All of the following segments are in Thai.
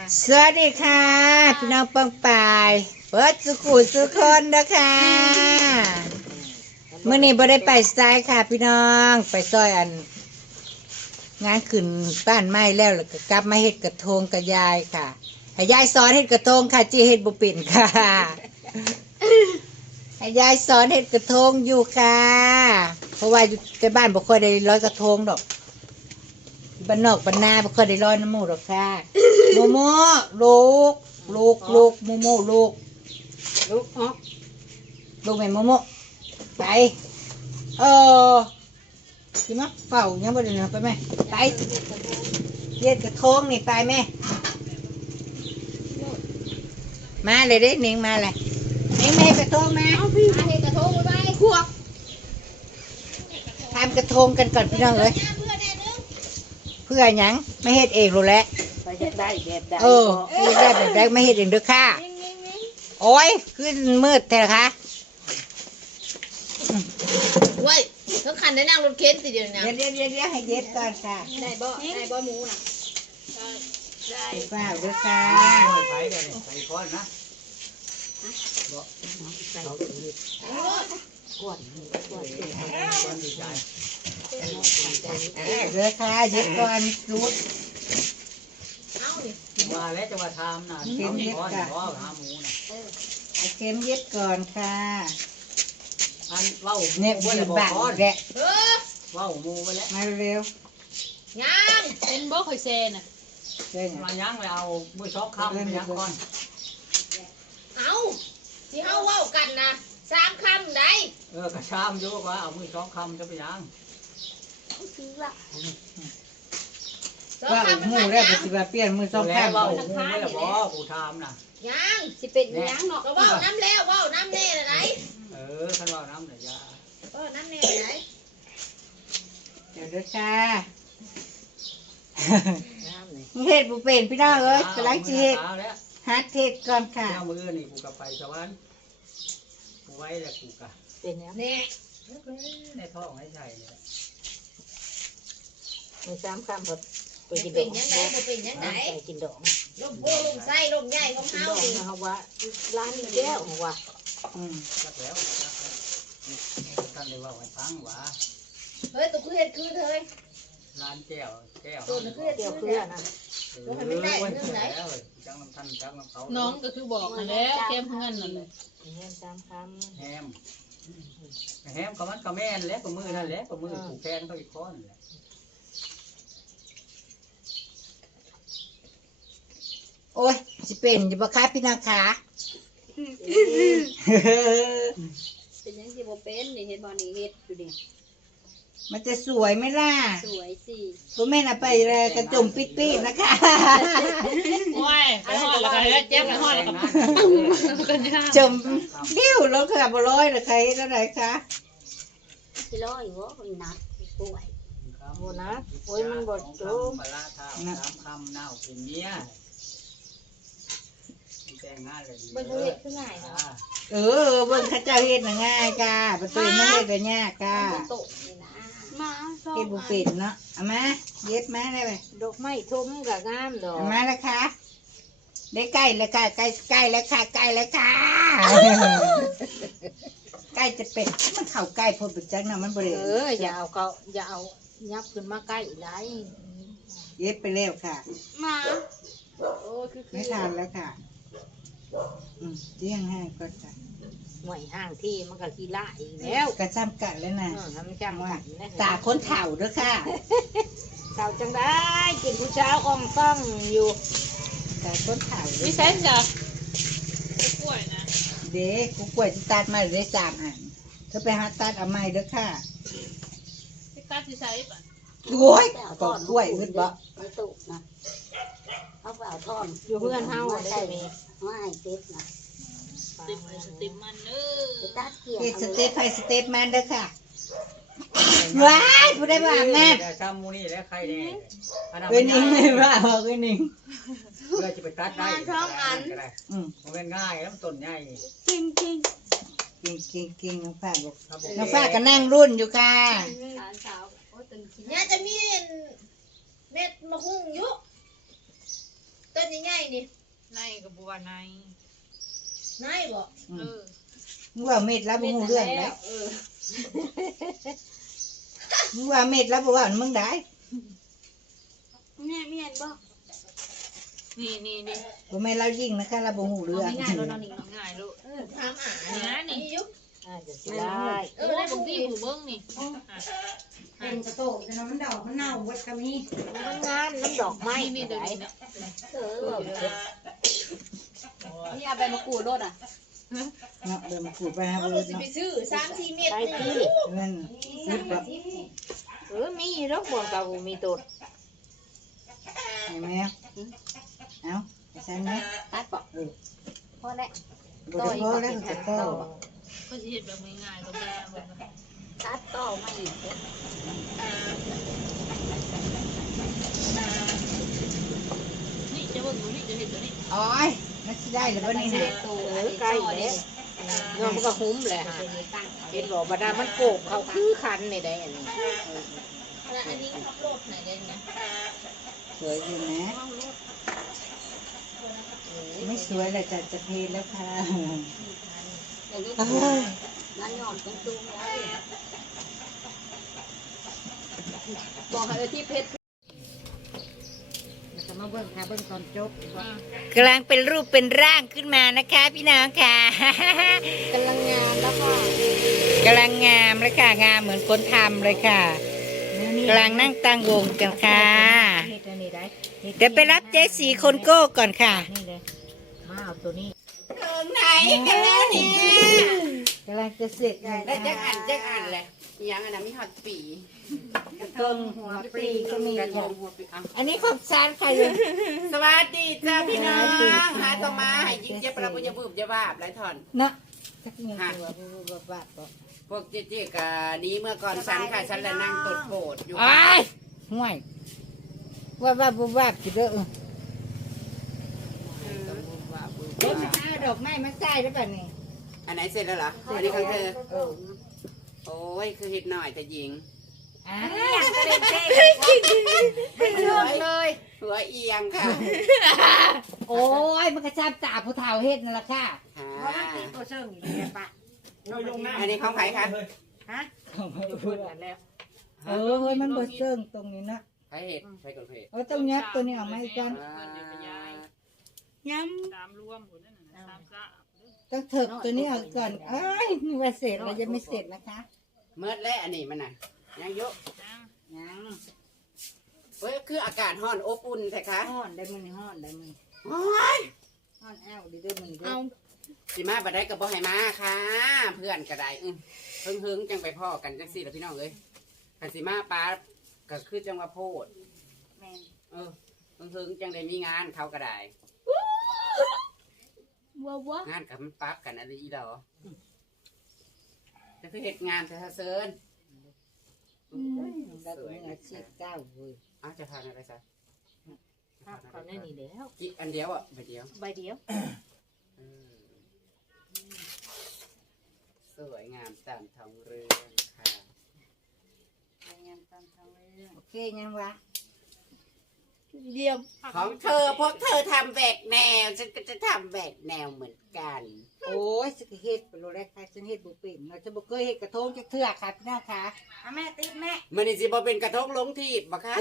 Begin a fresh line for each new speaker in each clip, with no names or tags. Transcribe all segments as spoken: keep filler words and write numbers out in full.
สวัสดีค่ะพี่น้องปังปายเปิดสุขุสุคนนะคะเมื่อนี้บ่ได้ไปไซค่ะพี่น้องไปซอยอันงานขึ้นบ้านไม้แล้วแล้วก็กลับมาเฮ็ดกระทงกับยายค่ะให้ยายสอนเฮ็ดกระทงค่ะจีเฮ็ดบ่เป็นค่ะให้ยายสอนเฮ็ดกระทงอยู่ค่ะเพราะว่าอยู่ในบ้านบ่ค่อยได้ลอยกระทงดอกบ้านนอกบ้านนาบ่ค่อยได้ลอยน้ำหมูดอกค่ะโมโมลูกลูกลูกโมโมลูกลูกอ๋อลูกแม่โมโมไปเออสิมาเฝ้ายังบ่ได้นะไปแม่ไปเย็ดกระทงนี่ไปแม่มาเลยเด้หนิงมาเลยหนิงแม่กระทงมาเอาพี่มาเฮ็ดกระทงไปขวบทำกระทงกันก่อนพี่น้องเลยเพื่อหยังไม่เฮ็ดเองรู้แล้วได้แบบได้เออคือได้แบบได้ไม่เฮ็ดเองเด้อค่ะโอ้ยขึ้นมืดแท้ค่ะ
เว้ยเขาขันได้นั่งรถเข็นสิเดียวนะ
เดี๋ยวเดี๋ยวเดี๋ยวให้เย็ดก่อนค่ะ
ได้บ่ได้บ่หมูน่ะ
ได้เปล่าเด้อค่ะ
ใส่เดี๋ยวใส่ก้อนนะบ่ใส่ก้อนก้อนก้อนดีใจ
เด้อค่ะเย็ดก่อนรูด
ว่าแล้วจะมาทำน่ะเข็มเย็ดก่อนเพราะหาหมูน่ะ
เข็มเย็ดก่อนค่ะ
อันเล่า
เนี่ยอยู่บ้านแหละ
เออ
เล่าหมูไปแล้ว
มาเร็ว
ยังเป็นบ่ค่อยแซ่น่ะ
มายังแล้วเอามือช็อกคำไปยังก่อน
เอาสิเฮาเว้ากันนะสามคำได้
เออกระชามอยู่ว่าเอามือช็อกคำจะไปยัง
ซื้อละ
ว่าหมูแล้วปฏิบัติเปลี่ยนมือสองข้าง
ว่าหมูไม่ละบ่ผู้ทำน่ะ
ยังสิเป็นยังเนาะก็เว้าน้ำแล้วเว้าน้ำแน่ละไหน
เออท่านว่าน้ำไหนยา
เออน้ำแน่ไหน
เดี๋ยวเด้อค่ะเฮ็ดบุเป็นพี่น้องเอ้ยกำลังสิเฮ็ดฮัดเฮ็ดก่อนค่ะ
เอามือนี่กูกับไปสวรรค์กูไว้แล้วกูกะ
เป็นยังแน่
ในท้องให้ใส่เลย
มีสามคำหมดเป็นยังไงเป็นยังไงกินดองลมโพลมไส้ลมใหญ่ของเฮาดิเขาว่าร้านแก้วว่า
อืม
จักแล้วท่านเลยว่าให้ฟังว่า
เฮ้ยตัวคือเฮ็ดคือเฮ้ย
ร้านแก้วแก้ว
ตัวคือเฮ็ดแก้วคือนะตัวให้ไม่ได้เรื่องไหน
จังน้ำท่านจังน้ำเขา
น้องก็คือบอกแล้วแก้มเพื่อนนั่นเลย
แฮมสามคำแฮมแฮมก็มันก็แม่นแล้วก็มือนั่นแหละก็มือผูกแขนเขาอีกค้อนแหละ
โอ้ยสิเป็นอยู่บ่คะพี่นางขา
เป็นยังสิบ่เป็นนี่เฮ็ดบ่นี่เฮ็ดอยู่นี่
มันจะสวยไหมล่ะ
สวยสิ
คุณแม่น่ะไปเลยกระจุ่มปิดปี้นะคะ
โอ้ยไปฮอดแล้วก็เจ็บไปฮอดแล้วก็
จมดิ้วแล้วค่ะบ่ร้อยแล้วใครเท่าไหร่คะ
สิร้อยบ่มันหนักป่วยบ่นะโอ้ยมันบ่จม
ปลาท่าสามคำเน่าเป็นเมียแต่งงานเลย
เบิ่งเฮ็ดคือง่ายเนาะ
เออเบิ่งเขาเจ้าเฮ็ดน่ะง่ายจ้าบ่ตัวมาเฮ็ดก็ยากจ้า
มา
เฮ็ดบ่เป็นเนาะเอามาเย็บมาได้ไหม
ดอกไม้ทุ่มก็งามดอก
เอามาแล้วค่ะได้ใกล้แล้วค่ะใกล้ใกล้แล้วค่ะใกล้แล้วค่ะใกล้จะเป็นมันเข้าใกล้พอบ่จักน่ะมันบ่ได้
เอออย่าเอาเขาอย่าเอายับขึ้นมาใกล้หลาย
เย็บไปแล้วค่ะ
มาโอ้คือ
ไม่ทานแล้วค่ะอืมเลี้ยงให้ก็จะ
หน่วยห้างที่มันก็ขี้ละอีกแล้ว
กระจำกัดแล้วนะ
ทำจำกัด
ตาคนเฒ่าด้วยค่ะ
เฒ่าจังได้กินผู้เช้าอ่องต้องอยู่
ตาคนเฒ่า
ไม่ใช่จ้ะกล้วยนะ
เด็กกูกล้วยจะตัดมาได้สามอันเธอไปหาตัดเอาไม้ด้วยค่ะ
ตัดที่ใช้ปะ
โอ้ยปอกกล้วยอึดบ่
ไม่ตุกนะเขาเอาท่อน
อยู่เพื่อนเฮาได้ไหม
ไม่ติดนะ
สเต็ปสเต็ปมันเออ
ตัดเกี่ยว
สเต็ปไปสเต็ปมันเด้อค่ะว้ายผู้ได้บ้างแม่
ชามูนี่แล้วใครแน่
เอ้ยนิ่งเลยว่าเอ้ยนิ่ง
เพื่อจะไปตัดได้
ช่องอัน
อืมมันเป็นง่ายแล้วต้นใหญ่
จริงจริง
จริงจริงจริงน้องฟ้าบอกน้องฟ้าก็นั่งรุ่นอยู่ค่ะ
เนี่ยจะมีเม็ดมะฮุ่งยุแต่ต้นใหญ่ๆนี่
ในกับบัวใน
นายบ่
เออ
มึงว่าเม็ดแล้วบ่ฮู้เรื่องได้
เออ
มึงว่าเม็ดแล้วบ่ว่ามึงได้
แม่เมียนบ่
นี่นี่นี่
บ่แม่นเรายิงนะคะเราบ่ฮู้เรื่อง
ง่ายๆแล้วนอนนี่
ง่ายลูก
ถามอ่านี่นี่ยุกอ่าจะได้
เออได้ผมที่หูเบิ้งนี่
เป็นกระโตกแต่มันดอกมันเน่าวัดก็มี
มันงามน้ำดอกไม้
นี่นี่
นี่
เดี๋ยว
ได้
นี้นะ
เออ
นี่เอาไปมากรูดรถอ่ะ
เนาะเดินมาขูดไปหา
เอา
บ่
ร
รู้
ถสิ
เนาะ
ไปซื้อสามสี่เม็ด
ไป
นี่
ที่
นั่นสิบบ่
เออมีดอกบัวกับมีตด
เห็นไหมเอ้าไปใส่ไหม
ตัดบ่
เออ
พอแล้ว
บ่ได้พอแล้วก็โต
ก็จะเห็นแบบง่ายๆก็ไม่เบิ้ง
ตัดต่อมาอีก
นี่จะเบิ้งนี่จะเห็นตัวนี้
อ๋อยมันสิได้หรือบ่นี่นะ
เออใกล้แล้วเงามันก็หุ้มแหละฮะเห็นบอกบรรดามันโกกเขาคือคันนี่ได้อันนี้อันนี้ขับรถไหนได้นะ
สวยอยู่นะไม่สวยเลยจะจะเพลแล้วค่ะ
นั่นยอดตุ้มๆไว้
บอกให้ที่เพชร
แล้วก็มาเบิ่งค่ะเบิ่งตอนจบ
กำลังเป็นรูปเป็นร่างขึ้นมานะคะพี่น้องค่ะ
กำลังงามแล้วค่ะ
กำลังงามเลยค่ะงามเหมือนคนทำเลยค่ะกำลังนั่งตั้งวงกันค่ะ
เฮ็ดอันนี้ได้
เดี๋ยวไปรับเจสีคนโก้ก่อนค่ะ
นี่เลยมาเอาตัวนี้
ไหนกันแล้วเนี่ย
กำลังจะเสร็จ
ได้จักอันจักอันเลยยังอันนั้นมีฮอตปี
ต้นหัวปลีก็มี
กระท
ค่ะ
งหัวปีอ่ะ
อันนี้ของซานใครเลย
สวัสดีจ้าพี่น้องหาต่อมาให้ยิงเจ็บประบุจะบูบจะบ้าไรถอน
นะจักมีตัวบูบบ้าบ่
พวกเจ๊ๆกะนี้เมื่อก่อนฉันค่ะฉันและนั่งตดโปดอยู่
อ้ายห่วยว่าว่าบูบ้าสิเด้อเดี๋ยวมาเอาดอกไม้มาใส่แล้วป่ะนี่
อันไหนเสร็จแล้วเหรออันนี้ของเธอ
เออ
โอ้ยคือเห็ดหน่อยแต่หญิง
อ่า
ไม่เลือกเลยหัวเอียงค่ะ
โอ้ยมันกระชับตาผู้เฒ่าเฮ็ดนั่นแหละค่ะ
ค่ะ
ตัวเชิงอยู่เนี่ยปะ
อันนี้ของใครคะ
เพื่อนแล้ว
เออเฮ้ยมันบ่เซิงตรงนี้นะ
ใครเห็ดใครก่อนเห็ด
เอาต้องยัดตัวนี้ออกมาให้กัน
ย้
ตามรวมหมดนั่นน่ะตามซะ
ต้องเถิกตัวนี้ออกก่อนเอ้ยนี่ว่าเสร็จเราจะไม่เสร็จนะคะ
ำเมื่อและอันนี้มันน่ะยังยุ
ยัง
เฮ้ยคืออากาศร้อนอบอุ่นใช่คะ
ห้อนได้มันห้อนได้มัน
โอ้ย
ห้อนอ้าวดีได้มันด้
เอา
สิมาบัดได้กับบ่ให้มาค่ะ เพื่อนก็ได้อื้อเฮิงเฮิงๆจังไปพ่อกันจังสี่แล้วพี่น้องเอ้ยกันสิมาป้าก็คือจังว่าโพด
แม่น
เออเฮิงเฮิงๆจังได้มีงานเขาก็ได้
ว้าวว้าง
านกับมันปั๊บกันอะไรอีดอจะคือเหตุงานจะเซิน
ได้ตัวนี้อาชีพเก้าเว้ย
อ้าวจะทานอะไรซะ
เขาแน่นี่แล้ว
กินอันเดียวอ่ะใบเดียว
ใบเดียว
อืมสวยงามตามท้องเรื่องค่ะ
โอเคยังวะ
เยี่ยม
ของเธอพวกเธอทำแบกแนวฉันก็จะทำแบกแนวเหมือนกัน
โอ้ยสกเฮ็ดไปโลแรกค่ะฉันเฮ็ดบุเป็นเราจะบ่เคยเฮ็ดกระทงจักเทื่อค่ะพี่น้องค่ะ
เอาแม่ติดแม่
มันนี่สิบ่เป็นกระทงลงทีบบ่คะ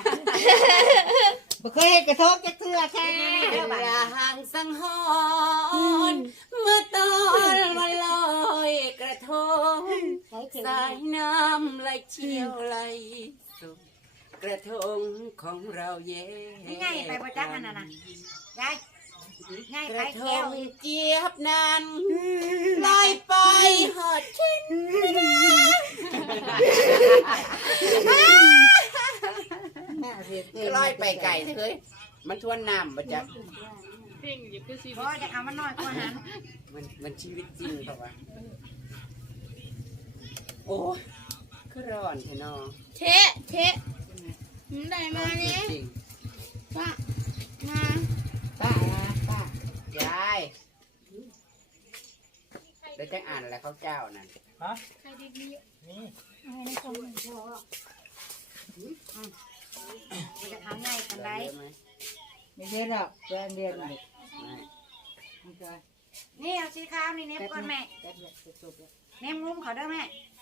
บ่เคยเฮ็ดกระทงจักเทื่อค่ะ
อย่าห่างสังหรณ์เมื่อตอนวันลอยกระทง สายน้ำไหลเชี่ยวไหลสุกกระทงของเราเย่
ง่ายไปประจักษ์อันนั้นน่ะยายง่าย
ก
ไประ
ท
แก้ว
งเจี๊ยบนั้นลอยไปหอดชิ้น ลอยไปไก่เฮ้ยมันทวนน้ำมาจาก
เพ่งอยู่คือสิ
เพราะจะเอามันน้อยกว่านั้น
มันมันชีวิตจริงเปล่าวะโอ้ยคือร้อนแท้นอ
เชะเชะได้มาเนี่ย
จริง
ป้ามา
ป้านะป้าย
ายได้วจะอ่านอะไรเขาเจ้านั่น
จะทำง่ายกันได้
เยอะไหม
ไม่ใช่หรอกเรียนเรียนหน่อยมันจะ
นี่เอาสีขาวนี่เน็บก่อนแม่
แป๊บเดียวจะจบแล้ว
เน็บงุ้มเขาเด้อแม่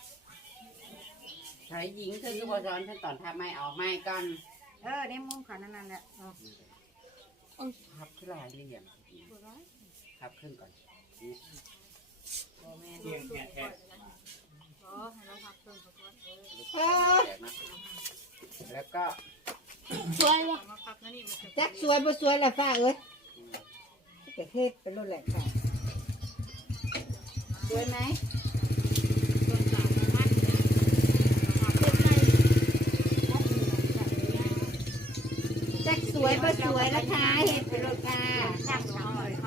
ใช้หญิงเธอคือพอซ้อนฉันตอนทำไม่ออกไม่ก่อน
เออเน็บงุ้มเขานั่นนั่นแหละเอา
พับขึ้นลายเหลี่ยมพับขึ้นก่อน
เลี้ยงแม่แท้
แล้วก็
สวยวะ
จักสวยบ่สวยละฟ้าเอ้ยจะเทศไปรุ่นแหละค่ะสวยไหมจักสวยบ่สวยละค่ะเห็ดไปรุ่นค่ะ
ช่างเขาหน่อยครับ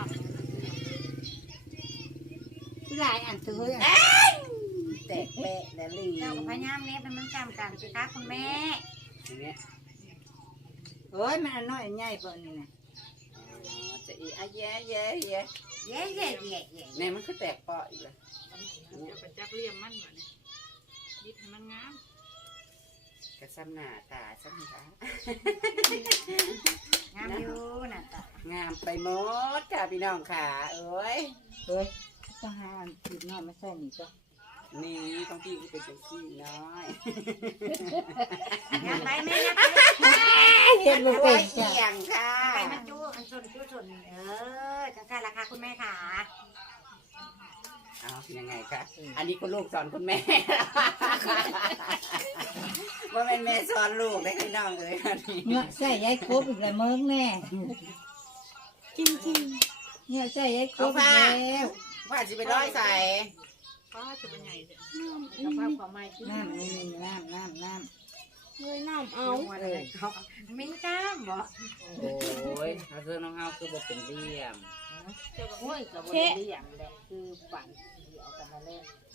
หลายอันซื้ออ่ะ
แตกแปะแล้วลี
เจ้ากับพยายามเน็บให้มันจำกันสิคะคุณแม่
อย่างเงี้ย
เอ้ยมันอันน้อยอันใหญ่กว่านี่นะ
จะอีอะแย่แย่แย่
เย่เย่เย่เย่
ในมันคือแตกเปาะอีกเลย
จะไปจับเลี่ยมมันเหมือนยิดให้มันงาม
กระซ้ำหน้าตาซ้ำตาง
ามอยู่น่ะตาง
ามไปหมดจ้าพี่น้องขาเอ้ย
เฮ้ยต้องหาอันผิดน้อยมาใส่นี่จ้ะ
นี่ของพี่ก็เป็นจังซี่น้อย
งามไปแม่นะไป
เห็ดบ่
โอ้
เป็
ย
น
เอี
จ้ะ
ยงค่ะ
ไปมันจู้อันส่วนจู้ส่วนเออจังค่ะราคาคุณแม่ค่ะ
เอายังไงคะอันนี้คุณลูกสอนคุณแม่ ว่าเป็นแม่สอนลูกได้พี่น้องเลยอันนี้
เนี่ยใส่ยายครบอีกแล้วเมืองแน่จริงจริงเนี่ยใส่ยายครบอีกแล้ว
ว่าจะไปร้อยใส่
ป้าจะเป็นไงเนี่ย
สภาพความหมายคือ
น้ำนี่นี่น้ำน้ำน้
เลยน้ำเอา
เอาอะไรเขามีกล้ามบ่
โอ้ยเอาซื้อน้องเฮาคือบอกเป็นเลี่ยม
โอ้ยกับบริเวณแหละคือฝันเดียวกันนั่นแหละ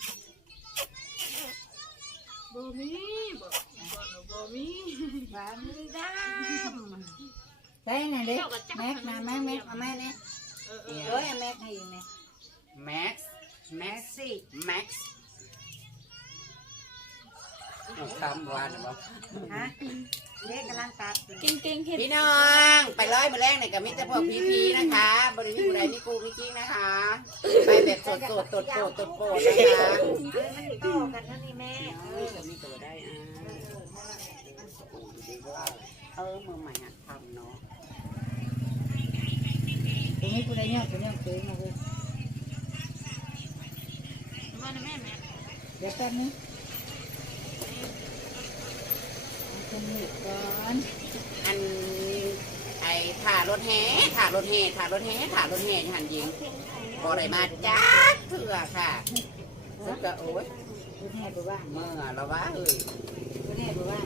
บ่มีบ่บ่บ่มี
ว่ามีกล้าม
ำใส่น่ะเด็กแม็กนะแม็กแม็กเอาแม่เนี่ย
เออเออ
เอ้ยเอาแม็กให้อีกไหม
แม็กซ์แม็
แม็
ก
ก
ซ์
ซี่
แม็กซ์คำหวานบ่
ฮะเด็กกำลังตัดอยู่
เก่งเก่งเห็ด
พี่น้องไปร้อยมาแรกเนี่ยกับมิตรพวกพีพีนะคะบริวิวไรนี่กูพี่กิ้งนะคะ ไปแบบสดสดตดโปดตดโปดนะคะ
เอ้ยมันโตกันแล้วนี่แม่เอ
เออ
อ
จะมีตัวได้อ่าเออมือใหม่หัดทำเนาะ
ตรงนี้กูได้เนี่ยกูเนี่ยซื้อมาเลย
มาแม่แม่
เดี๋ยวแป๊บนึงเอาคนนี้ก่อน
อันไอ้ถ่ารถแห่ถ่ารถแห่ถ่ารถแห่ถ่ารถแห่หันยิงบอได้มาจ้าเถื่อค่ะซึ่งก็โอ๊ย
กูแน่ไปว่าง
เมื่อแล้ววะเอ้ย
กูแน่ไปว่าง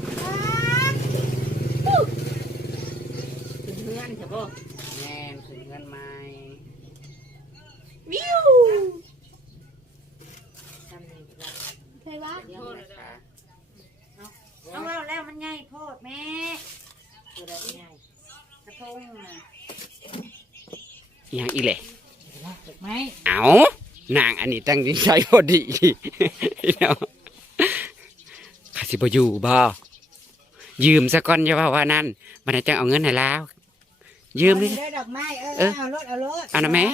คือเพื่อนใช่ป่ะ
แม่นถึงเงินไหม
ทำนี่ละ
ใช่ปะ
เดี๋ยวนะคะ
เอาแล้วแล้วมันใหญ่โพดแม่
คืออะไรง่าย
กระทงน่ะ
อย่างอีแหละ
ถูกไหม
เอานางอันนี้ตั้งใจพอดีเนาะข้าสิบอยู่บ่ยืมซะก่อนอย่าว่าว่านั่นมันจะเอาเงินให้แล้วยืมดิ
ได้ดอกไม้เออ
เออ
เอารถเอารถ
เอานะแม่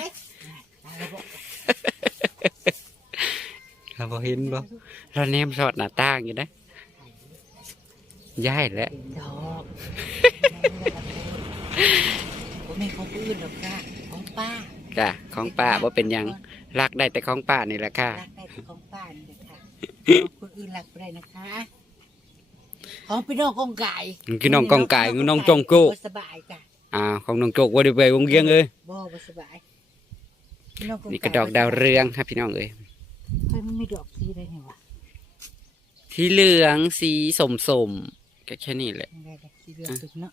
เราบอเห็นบ่เราแนมสอดหน้าต่างอยู่นะย้ายแล้ว
ดอกผมไม่ของอื่นหรอกค่ะของป้า
จ้ะของป้าบ่เป็นหยังรักได้แต่ของป้านี่แหละค่ะ
รักได้แต่ของป้านี่แหละค่ะของคนอื่นรักไม่ได้นะคะ ของพี่น้องกองไก่
คือน้องกองไก่คือน้องจงโก้
บ่สบายจ้ะ
อ่าของน้องโจกว่าได้ไปวงเวียงเอ้ย
บ่บ่สบายพี่อง
นี่ก็ดอกดาวเรืองครับพี่น้องเอ้ย
เฮ้ยมันมีดอกสีได้ไงวะ
ที่เหลืองสีสมสมๆก็แค่นี้แหละ
มันได้ดอกสีเหลืองสุดเนาะ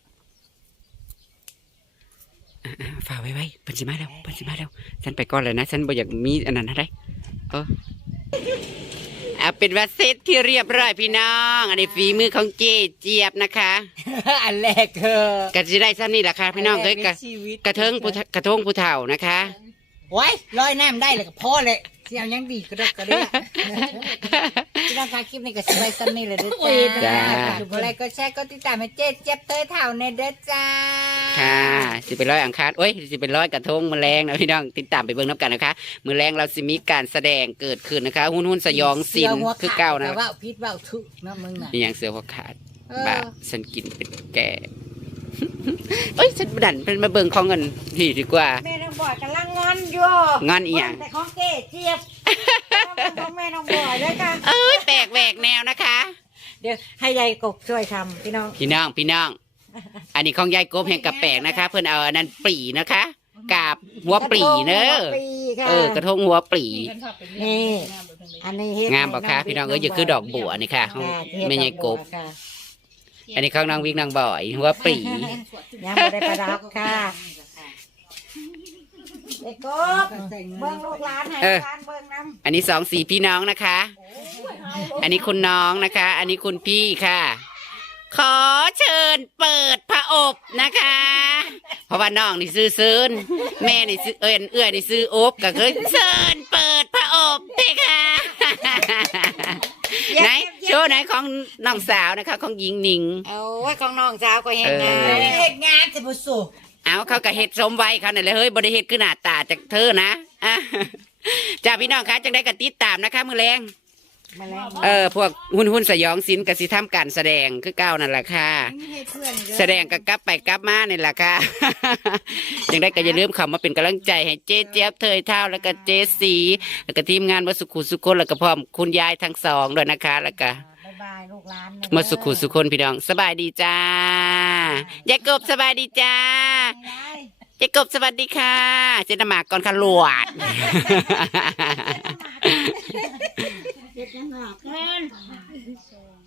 อ่าฝ่ากไว้ไว้เปันสิมาแล้วเปันสิมาแล้วฉันไปก่อนเลยนะฉันบ่อยากมีอันนั้นอะไรเออเอาเป็นว่าเซตที่เรียบร้อยพี่น้องอันนี้ฝีมือของเจเจี๊ยบนะคะ
อันแรกเธอก
ะจะได้ซ้ำนี่แหละค่ะพี่น้องเอ้ยกะ
ชีวิต
กระเทิงผู้กระทงผู้เฒ่านะคะ
โอ้ยลอยน้ำได้เลยก็พอเลยสิเอายังดีก็ได้ก็ได้พี่น้องคะคลิปนี้ก็สบายซ้ำนี่เลยเด้อจ้าถูกอะไรก็แชร์ก็ติดตามให้เจ๊เจ็บเตยเท่าในเด้อจ้า
ค่ะสิเป็นร้อยอังคารโอ้ยสิเป็นร้อยกระทงมือแรงนะพี่น้องติดตามไปเบิ่งน้ำกันนะคะมือแรงเราสิมีการแสดงเกิดขึ้นนะคะหุ้นหุ้นสยองสินคือเก้านะ
แต่ว่าพิษว่าทุกนะมึงน่ะ
นี่อย่างเสือหัวขาด
เออ
บ้าฉันกินเป็นแก่ เอ้ยฉันดันเป็นมาเบิ่งของเงินที่ดีกว่า
แม่น้องบอยกำลังงอนอยู่
งอนอีหยัง
แต่ของเก๋เจี๊ยบของแม่น้องบอยด้วยค่ะ
เอ้ยแปลกแหวกแนวนะคะ
เดี๋ยวให้ยายกบช่วยทำพี่น้อง
พี่น้องพี่น้อง อันนี้ของยายกบแห่งกระแปลกนะคะ เพื่อนเอาอันนั้นปรีนะคะกาบหัวปรีเนอะ
ปีค่ะ
เออกระทงหัวปรี
นี่อันนี้เฮ็ด
งามบ่คะพี่น้องเอ้ยอย่าคือดอกบัวนี่ค่ะของแม่ยายกบ
ค่ะ
อันนี้ของนางวิ่งนางบ่อยหัวปรี
ยังไม่ได้ประดับค่ะเด็กกบเบิ้งลูกหลานให้หลานเบิ้งน้ำ
อันนี้สองสี่พี่น้องนะคะ อันนี้คุณน้องนะคะ อันนี้คุณพี่ค่ะ ขอเชิญเปิดพระอบนะคะ เพราะว่าน้องนี่ซื้อซื้อแม่นี่ซื้อเอื้อนเอื้อนี่ซื้ออบก็คือเชิญเปิดพระอบด้วยค่ะ ไหนโชว์ไหนของน้องสาวนะคะของหญิงหนิง
เอาไว้ของน้องสาวก็เห็นงาน
เออ
เฮ็ดงานสิบุสุ
เอาเขาก็เฮ็ดสมไว้เขานั่นแหละเฮ้ยบริเฮ็ดคือหน้าตาจากเธอนะอ่ะจ้าพี่น้องคะจังได้ก็ติดตามนะคะมือแรง
มาแล้ว
เออพวกหุ่นหุ่นสยองศิลป์กสิทำการแสดงคือเก้านั่นแหละค่ะ
เฮ็ดเพื่อนเด้อ
แสดงกับกลับไปกลับมานี่แหละค่ะ ยังได้ก็อย่าลืมเข้ามาเป็นกำลังใจให้เจ๊เจี๊ยบเทยเท่าแล้วก็เจ๊สีแล้วก็ทีมงานมาสุขุสุคนแล้วก็พร้อมคุณยายทั้งสองด้วยนะคะ แล้วก็
บ๊ายบายลูกหลาน
มาสุขุสุคนพี่น้องสบายดีจ้ายายกบสบายดีจ้า เจ๊กบสวัสดีค่ะเจ๊นำหมากก่อนค่ะหลวด
เฮ็ดจังหวะกัน